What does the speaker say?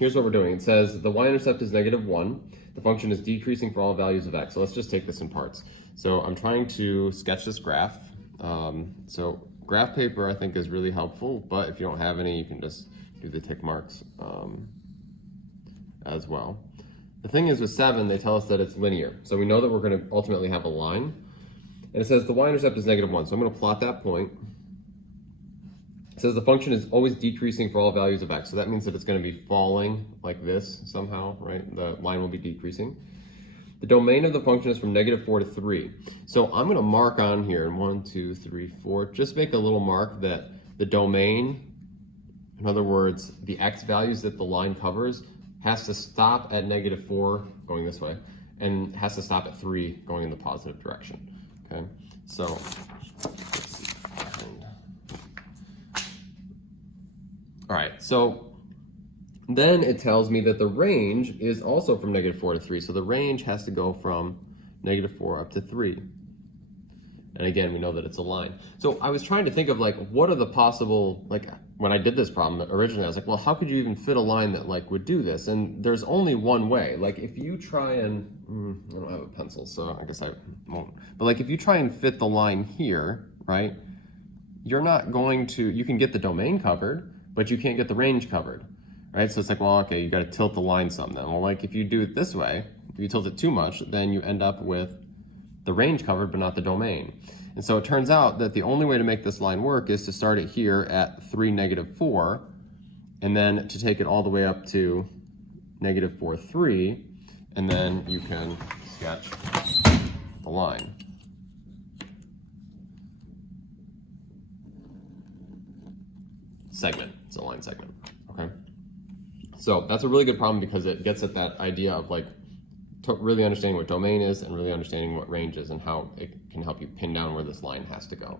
here's what we're doing. It says the y-intercept is -1. The function is decreasing for all values of x. So let's just take this in parts. So I'm trying to sketch this graph. So graph paper I think is really helpful, but if you don't have any, you can just do the tick marks as well. The thing is with 7, they tell us that it's linear. So we know that we're going to ultimately have a line. And it says the y-intercept is -1. So I'm going to plot that point. It says the function is always decreasing for all values of x. So that means that it's going to be falling like this somehow, right? The line will be decreasing. The domain of the function is from -4 to 3. So I'm going to mark on here, 1, 2, 3, 4, just make a little mark that the domain, in other words, the x values that the line covers, has to stop at -4 going this way, and has to stop at 3 going in the positive direction. Okay, so let's see. All right, so then it tells me that the range is also from -4 to 3. So the range has to go from -4 up to 3. And again, we know that it's a line. So I was trying to think of like, what are the possible, like when I did this problem originally, I was like, well, how could you even fit a line that like would do this? And there's only one way. Like if you try and, I don't have a pencil, so I guess I won't. But like if you try and fit the line here, right? You're not going to, you can get the domain covered, but you can't get the range covered, right? So it's like, well, okay, you got to tilt the line some then. Well, like if you do it this way, if you tilt it too much, then you end up with the range covered, but not the domain. And so it turns out that the only way to make this line work is to start it here at 3, -4, and then to take it all the way up to -4, 3, and then you can sketch the line. Segment, it's a line segment, okay? So that's a really good problem because it gets at that idea of like really understanding what domain is and really understanding what range is and how it can help you pin down where this line has to go.